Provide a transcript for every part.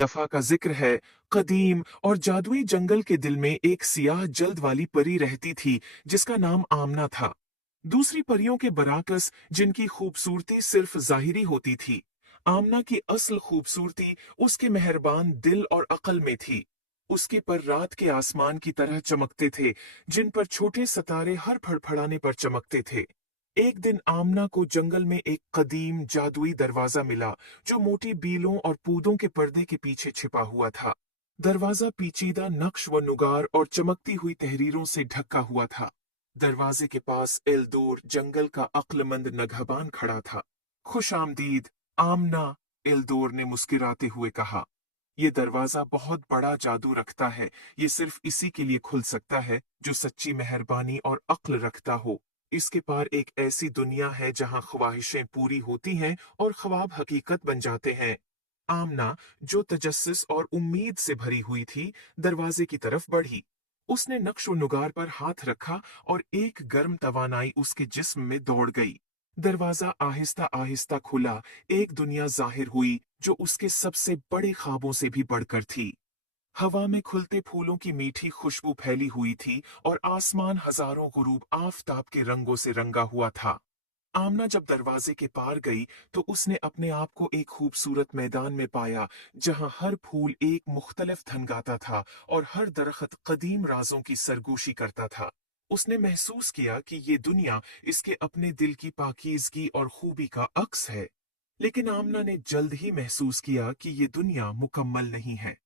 दफा का जिक्र है। कदीम और जादुई जंगल के दिल में एक सियाह जल्द वाली परी रहती थी जिसका नाम आमना था। दूसरी परियों के बराकस जिनकी खूबसूरती सिर्फ जाहिरी होती थी, आमना की असल खूबसूरती उसके मेहरबान दिल और अक्ल में थी। उसके पर रात के आसमान की तरह चमकते थे, जिन पर छोटे सितारे हर फड़फड़ाने पर चमकते थे। एक दिन आमना को जंगल में एक कदीम जादुई दरवाजा मिला जो मोटी बीलों और पूदों के पर्दे के पीछे छिपा हुआ था। दरवाजा पेचीदा नक्श व नुगार और चमकती हुई तहरीरों से ढका हुआ था। दरवाजे के पास एल्दोर जंगल का अक्लमंद नगहबान खड़ा था। खुश आमदीद आमना, एल्दोर ने मुस्कुराते हुए कहा। ये दरवाजा बहुत बड़ा जादू रखता है। ये सिर्फ इसी के लिए खुल सकता है जो सच्ची मेहरबानी और अक्ल रखता हो। इसके पार एक ऐसी दुनिया है जहां ख्वाहिशें पूरी होती हैं और ख्वाब हकीकत बन जाते हैं। आमना, जो तजस्सुस और उम्मीद से भरी हुई थी, दरवाजे की तरफ बढ़ी। उसने नक्श नुगार पर हाथ रखा और एक गर्म तवानाई उसके जिस्म में दौड़ गई। दरवाजा आहिस्ता आहिस्ता खुला। एक दुनिया जाहिर हुई जो उसके सबसे बड़े ख्वाबों से भी बढ़कर थी। हवा में खुलते फूलों की मीठी खुशबू फैली हुई थी और आसमान हजारों गुरूब आफताब के रंगों से रंगा हुआ था। आमना जब दरवाजे के पार गई तो उसने अपने आप को एक खूबसूरत मैदान में पाया जहां हर फूल एक मुख्तलिफ धन गाता था और हर दरख्त कदीम राजों की सरगोशी करता था। उसने महसूस किया कि ये दुनिया इसके अपने दिल की पाकीज़गी और खूबी का अक्स है। लेकिन आमना ने जल्द ही महसूस किया कि ये दुनिया मुकम्मल नहीं है।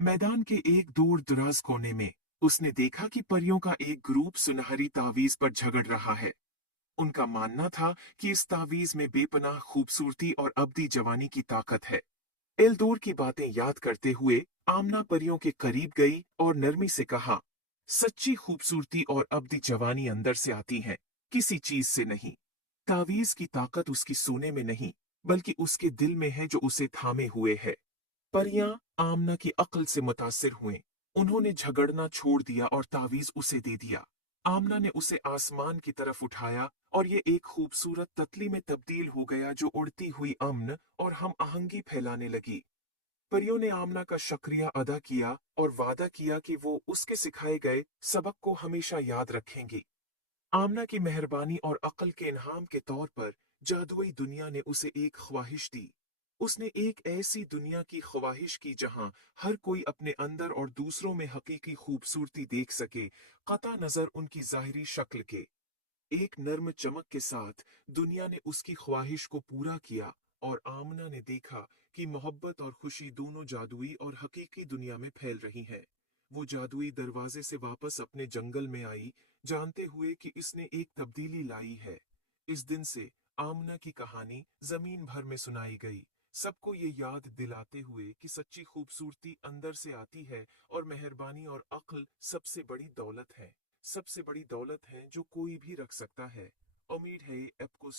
मैदान के एक दूर दराज कोने में उसने देखा कि परियों का एक ग्रुप सुनहरी तावीज पर झगड़ रहा है। उनका मानना था कि इस तावीज में बेपनाह खूबसूरती और अब्दी जवानी की ताकत है। एल्दोर की बातें याद करते हुए आमना परियों के करीब गई और नरमी से कहा, सच्ची खूबसूरती और अब्दी जवानी अंदर से आती है, किसी चीज से नहीं। तावीज की ताकत उसकी सोने में नहीं, बल्कि उसके दिल में है जो उसे थामे हुए है। परियां आमना की अक्ल से मुतासिर हुए। उन्होंने झगड़ना छोड़ दिया और तावीज उसे दे दिया। आमना ने उसे आसमान की तरफ उठाया और ये एक खूबसूरत ततली में तब्दील हो गया जो उड़ती हुई अमन और हम आहंगी फैलाने लगी। परियों ने आमना का शुक्रिया अदा किया और वादा किया कि वो उसके सिखाए गए सबक को हमेशा याद रखेंगी। आमना की मेहरबानी और अक्ल के इनाम के तौर पर जादुई दुनिया ने उसे एक ख्वाहिश दी। उसने एक ऐसी दुनिया की ख्वाहिश की जहां हर कोई अपने अंदर और दूसरों में हकीकी खूबसूरती देख सके, कता नजर उनकी जाहिरी शक्ल के। एक नर्म चमक के साथ दुनिया ने उसकी ख्वाहिश को पूरा किया और आमना ने देखा कि मोहब्बत और खुशी दोनों जादुई और हकीकी दुनिया में फैल रही हैं। वो जादुई दरवाजे से वापस अपने जंगल में आई, जानते हुए कि इसने एक तब्दीली लाई है। इस दिन से आमना की कहानी जमीन भर में सुनाई गई, सबको ये याद दिलाते हुए कि सच्ची खूबसूरती अंदर से आती है और मेहरबानी और अक्ल सबसे बड़ी दौलत है। सबसे बड़ी दौलत है जो कोई भी रख सकता है। उम्मीद है ये आपको